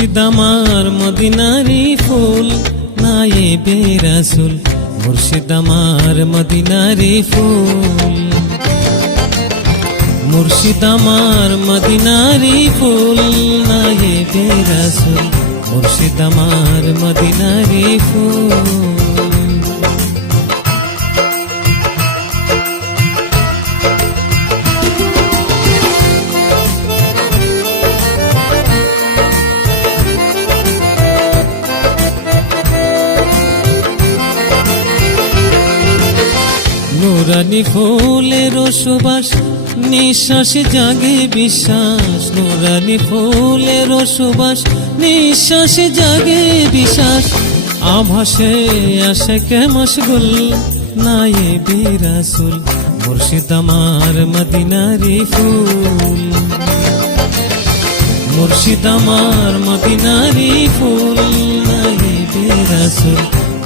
মুর্শিদ আমার মদিনারি ফুল নায়েবে রাসূল, মুর্শিদ আমার মদিনারি ফুল, মুর্শিদ আমার মদিনারি ফুল নায়েবে রাসূল, মুর্শিদ আমার মদিনারি ফুল। নুরানি ফুলের সুবাস নিঃশ্বাসে জাগে বিশ্বাস, নুরানি ফুলের সুবাস নিঃশ্বাসে জাগে বিশ্বাস, আভাসে আসে কে মশগুল নায়েবে রাসূল, মুর্শিদ আমার মদিনারি ফুল, মুর্শিদ আমার মদিনারি ফুল নায়েবে রাসূল,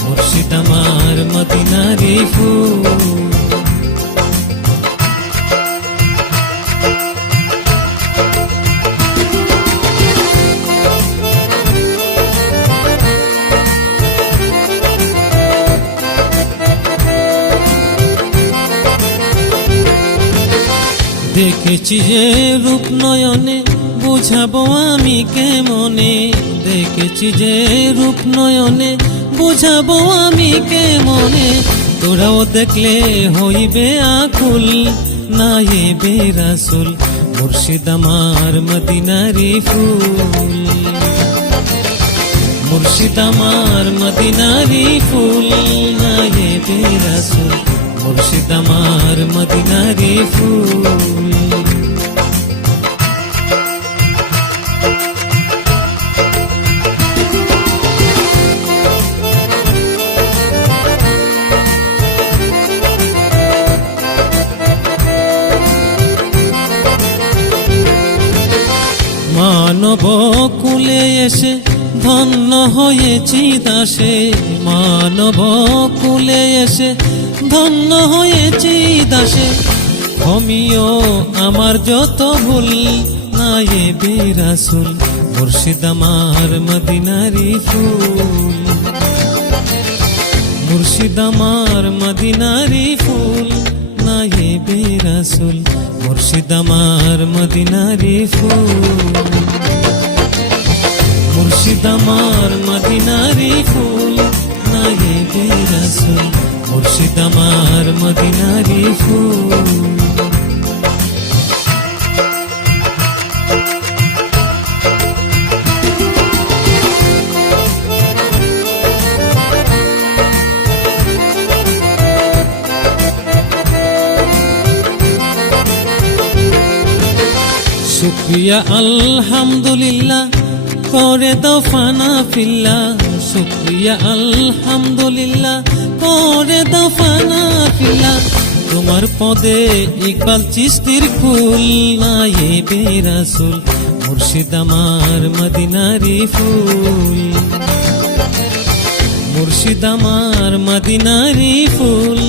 মুর্শিদ আমার মদিনারি ফুল। দেখেছি যে রূপ নয়নে বুঝাবো আমি কেমনে, দেখেছি যে রূপ নয়নে বুঝাবো আমি কেমনে, তোরাও দেখলে হইবে আকুল নায়েবে রাসূল, মুর্শিদ আমার মদিনারি ফুল, মুর্শিদ আমার মদিনারি ফুল নায়েবে রাসূল, মুর্শিদ আমার মদিনারি ফুল। মানব কুলে এসে ধন্য হয়েছি দাসে, মানব কুলে এসে ধন্য হয়েছি দাসে, ক্ষমিও আমার যত ভুল নায়েবে রাসূল, মুর্শিদ আমার মদিনারি ফুল, মুর্শিদ আমার মদিনারি ফুল নায়েবে রাসূল, মুর্শিদ আমার মদিনারি ফুল, মুর্শিদ আমার মদিনারি ফুল নায়েবে রাসূল, মুর্শিদ আমার মদিনারি ফুল। শুকরিয়া আলহামদুলিল্লাহ করে দাও ফানা ফিল্লাহ, শুকরিয়া আলহামদুলিল্লাহ করে দাও ফানা ফিল্লাহ, তোমার পদে ইকবাল চিশতির ফুল নায়েবে রাসূল, মুর্শিদ আমার মদিনারি ফুল, মুর্শিদ আমার মদিনারি ফুল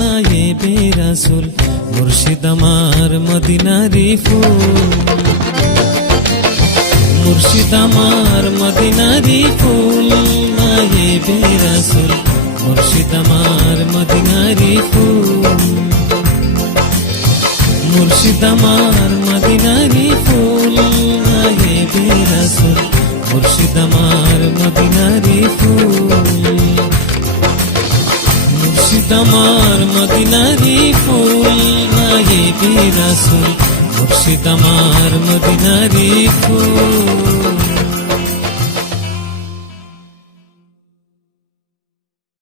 নায়েবে রাসূল, মুর্শিদ আমার মদিনারি ফুল, মুর্শিদ আমার মদিনারি ফুল নায়েবে রাসূল, মুর্শিদ আমার মদিনারি ফুল, মুর্শিদ আমার মদিনারি ফুল নায়েবে রাসূল, মুর্শিদ আমার মদিনারি ফুল, মুর্শিদ আমার মদিনারি ফুল নায়েবে রাসূল, মুর্শিদ আমার মদিনারি ফুল।